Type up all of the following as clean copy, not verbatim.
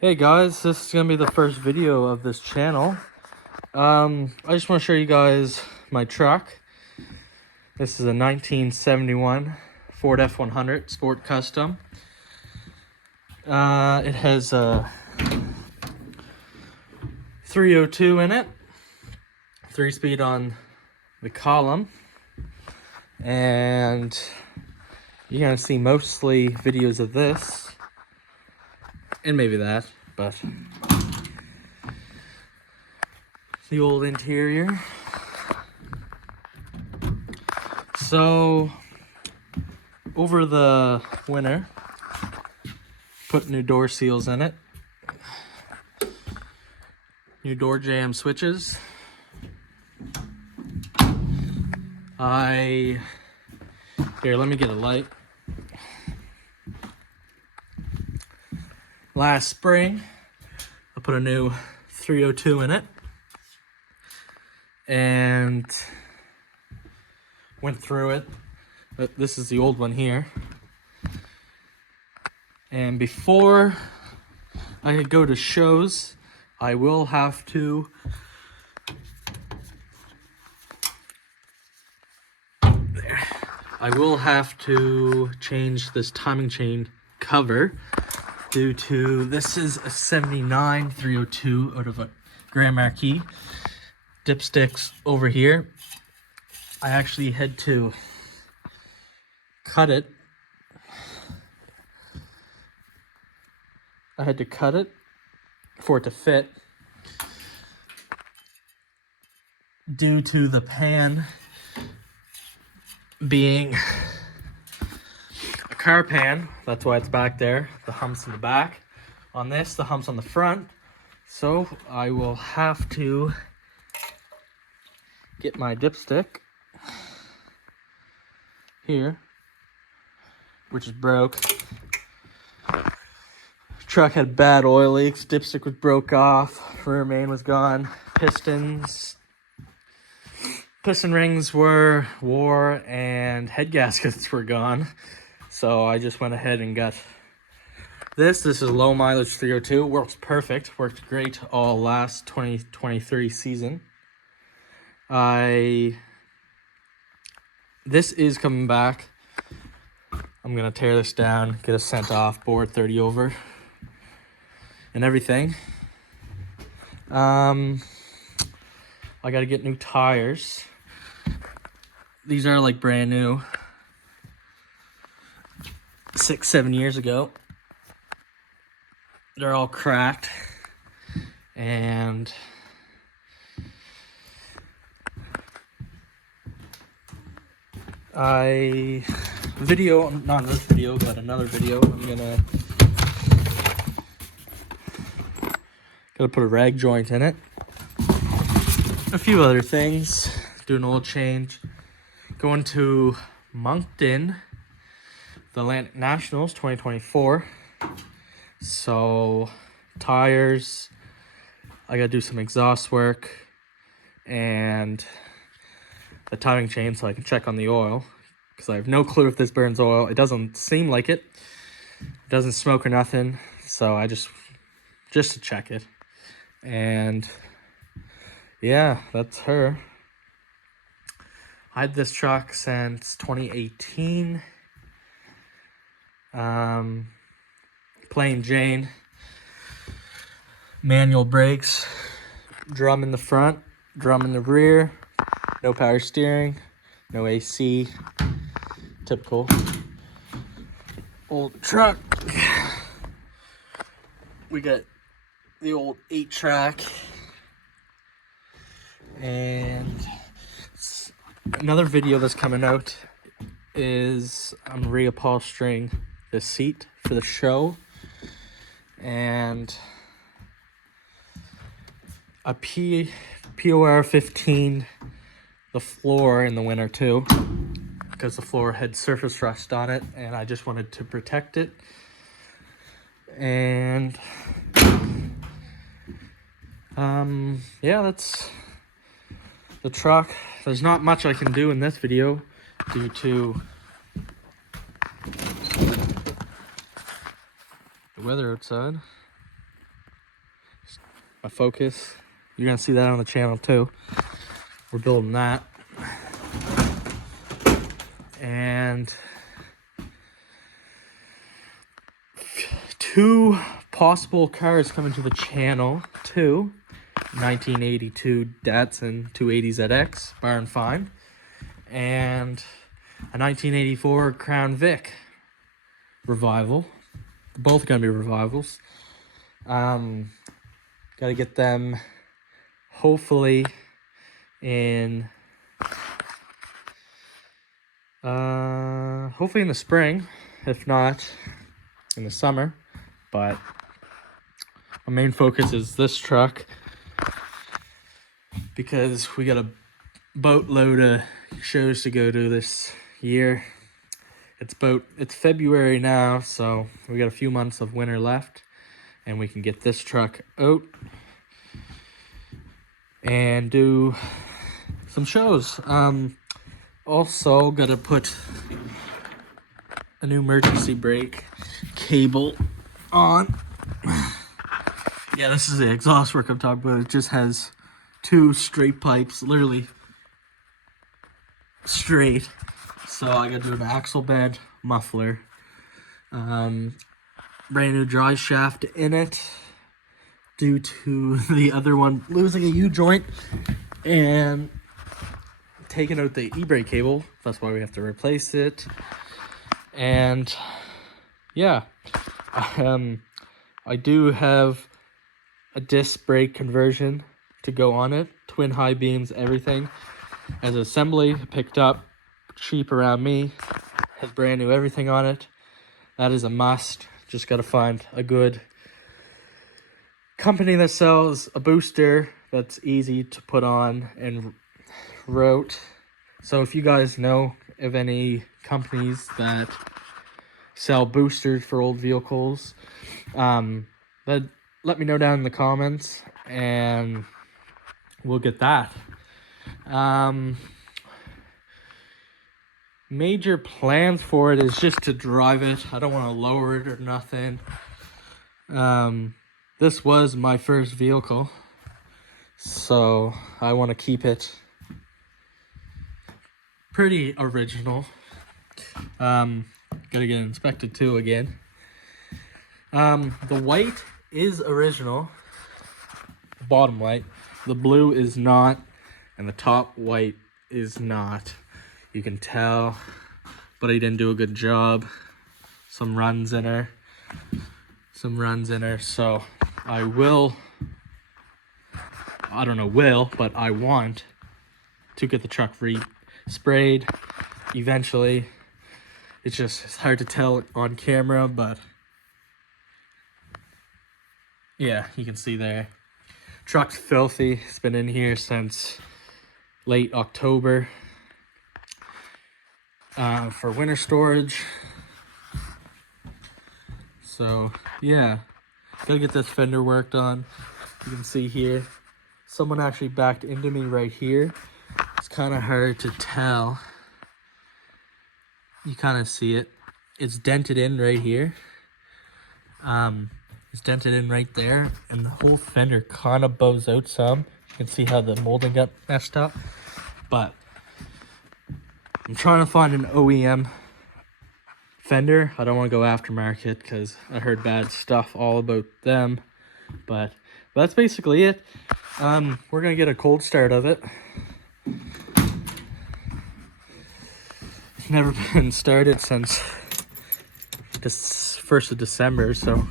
Hey guys, this is gonna be the first video of this channel. I just want to show you guys my truck. This is a 1971 Ford F100 Sport Custom. It has a 302 in it, 3-speed on the column, and you're gonna see mostly videos of this, and maybe that, but the old interior. So over the winter, put new door seals in it, new door jamb switches. Here, let me get a light. Last spring, I put a new 302 in it and went through it. This is the old one here. And before I go to shows, I will have to change this timing chain cover due to this is a 79 302 out of a Grand Marquis. Dipsticks over here. I actually had to cut it. I had to cut it for it to fit due to the pan being a car pan. That's why it's back there. The humps in the back. On this, the humps on the front. So I will have to get my dipstick here, which is broke. Truck had bad oil leaks. Dipstick was broke off. Rear main was gone. Piston rings were wore, and head gaskets were gone. So I just went ahead and got this. This is low mileage 302. Works perfect. Worked great all last 2023 season. This is coming back. I'm gonna tear this down, get a sent off board 30 over and everything. I gotta get new tires. These are like brand new, 6-7 years ago. They're all cracked, and not in this video, but another video, I'm gotta put a rag joint in it. A few other things. Do an oil change. Going to Moncton, the Atlantic Nationals 2024. So tires, I gotta do some exhaust work and the timing chain so I can check on the oil, because I have no clue if this burns oil. It doesn't seem like it. It doesn't smoke or nothing, so I just to check it. And yeah, that's her. I had this truck since 2018. Plain Jane. Manual brakes. Drum in the front, drum in the rear. No power steering, no AC. Typical old truck. We got the old 8-track. And another video that's coming out is I'm reupholstering the seat for the show, and a POR 15 the floor in the winter too, because the floor had surface rust on it and I just wanted to protect it. And yeah, that's the truck. There's not much I can do in this video due to the weather outside. my Focus. You're gonna see that on the channel too. We're building that. And 2 possible cars coming to the channel too. 1982 Datsun 280ZX Bar and Find, and a 1984 Crown Vic revival. Both gonna be revivals. Gotta get them hopefully in hopefully in the spring, if not in the summer. But my main focus is this truck because we got a boatload of shows to go to this year. It's February now, so we got a few months of winter left, and we can get this truck out and do some shows. Also gotta put a new emergency brake cable on. Yeah, this is the exhaust work I'm talking about. It just has 2 straight pipes, literally straight. So I gotta do an axle bed muffler. Brand new drive shaft in it due to the other one losing a U-joint and taking out the e-brake cable. That's why we have to replace it. And yeah, I do have a disc brake conversion to go on it, twin high beams, everything. As an assembly, picked up cheap around me, has brand new everything on it. That is a must. Just got to find a good company that sells a booster that's easy to put on and route. So if you guys know of any companies that sell boosters for old vehicles, let me know down in the comments and we'll get that. Major plans for it is just to drive it. I don't want to lower it or nothing. This was my first vehicle, so I want to keep it pretty original. Gotta get it inspected too again. The white is original, the bottom white. The blue is not, and the top white is not. You can tell, but he didn't do a good job. Some runs in her, so I want to get the truck sprayed eventually. It's hard to tell on camera, but yeah, you can see there. Truck's filthy. It's been in here since late October for winter storage. So yeah, gotta get this fender worked on. You can see here, someone actually backed into me right here. It's kind of hard to tell. You kind of see it. It's dented in right here. It's dented in right there, and the whole fender kind of bows out some. You can see how the molding got messed up. But I'm trying to find an OEM fender. I don't want to go aftermarket because I heard bad stuff all about them. But that's basically it. We're gonna get a cold start of it. It's never been started since this 1st of December, so.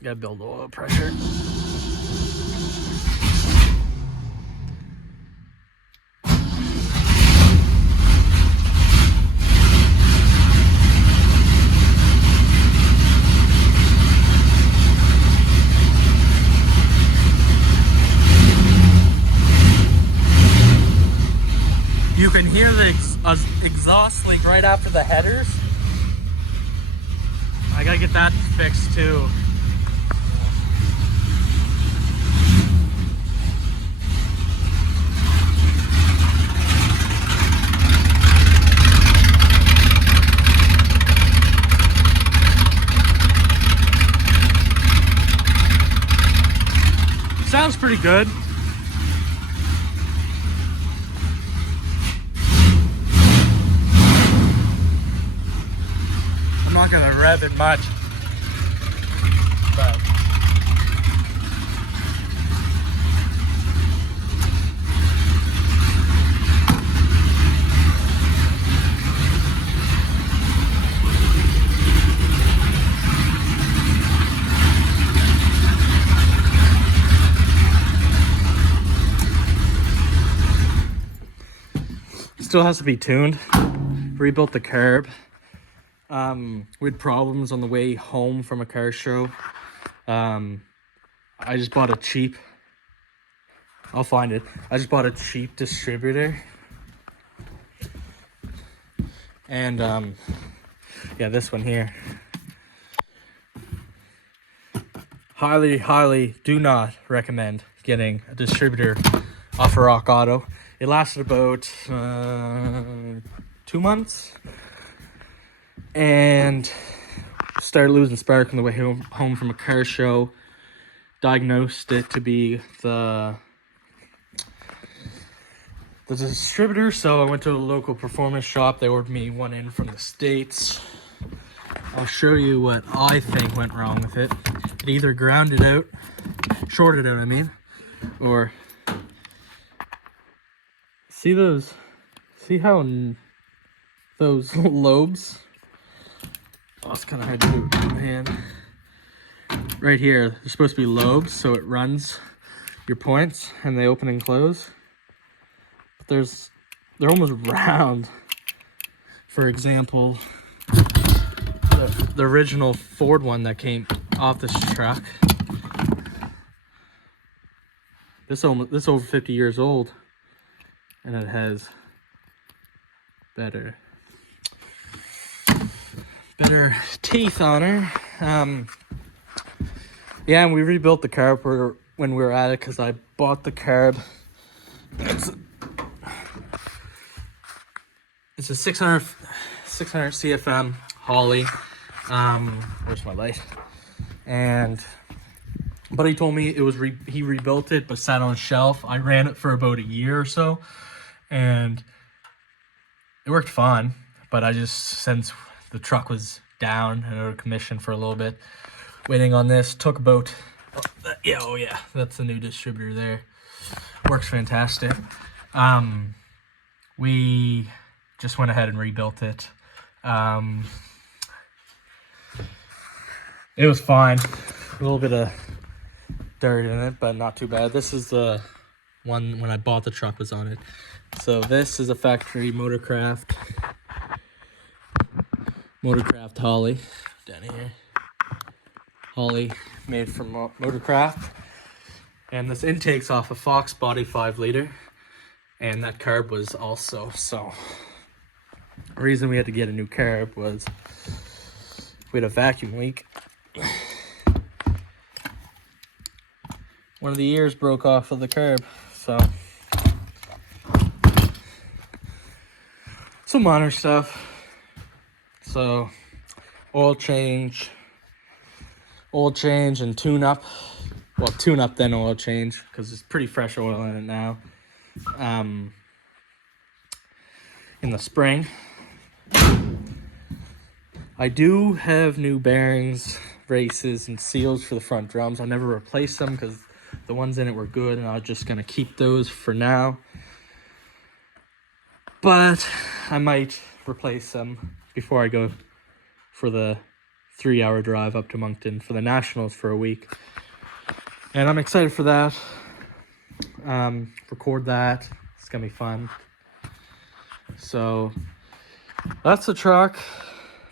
Gotta build oil pressure. You can hear the exhaust leak right after the headers. I gotta get that fixed too. sounds pretty good. I'm not gonna rev it much, but still has to be tuned. Rebuilt the curb. We had problems on the way home from a car show. I just bought a cheap, I'll find it. I just bought a cheap distributor. And yeah, this one here. Highly do not recommend getting a distributor off of Rock Auto. It lasted about 2 months, and started losing spark on the way home from a car show. Diagnosed it to be the distributor, so I went to a local performance shop. They ordered me one in from the States. I'll show you what I think went wrong with it. It either grounded out, shorted out, I mean, or see how those lobes, oh, it's kind of hard to do with my hand. Right here, there's supposed to be lobes, so it runs your points and they open and close. But they're almost round. For example, the original Ford one that came off this truck, this over 50 years old, and it has better teeth on her. Yeah, and we rebuilt the carb when we were at it, because I bought the carb. It's a 600 CFM Holly. Where's my light? And buddy told me it was he rebuilt it, but sat on a shelf. I ran it for about a year or so, and it worked fine. But I just, since the truck was down and out of commission for a little bit, waiting on this, took about, oh yeah, that's the new distributor there. Works fantastic. We just went ahead and rebuilt it. It was fine. A little bit of dirt in it, but not too bad. This is the one when I bought the truck was on it. So this is a factory Motorcraft Holly down here. Holly made from Motorcraft. And this intake's off a Fox Body 5 liter. And that carb was also, so the reason we had to get a new carb was we had a vacuum leak. One of the ears broke off of the carb, so some minor stuff. So oil change and tune up. Well, tune up then oil change, because there's pretty fresh oil in it now. In the spring, I do have new bearings, races, and seals for the front drums. I never replaced them because the ones in it were good, and I'm just gonna keep those for now. But I might replace them before I go for the 3-hour drive up to Moncton for the Nationals for a week. And I'm excited for that. Record that. It's gonna be fun. So that's the truck.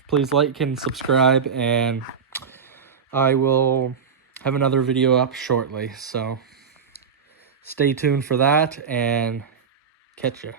Please like and subscribe, and I will have another video up shortly. So stay tuned for that, and catch ya.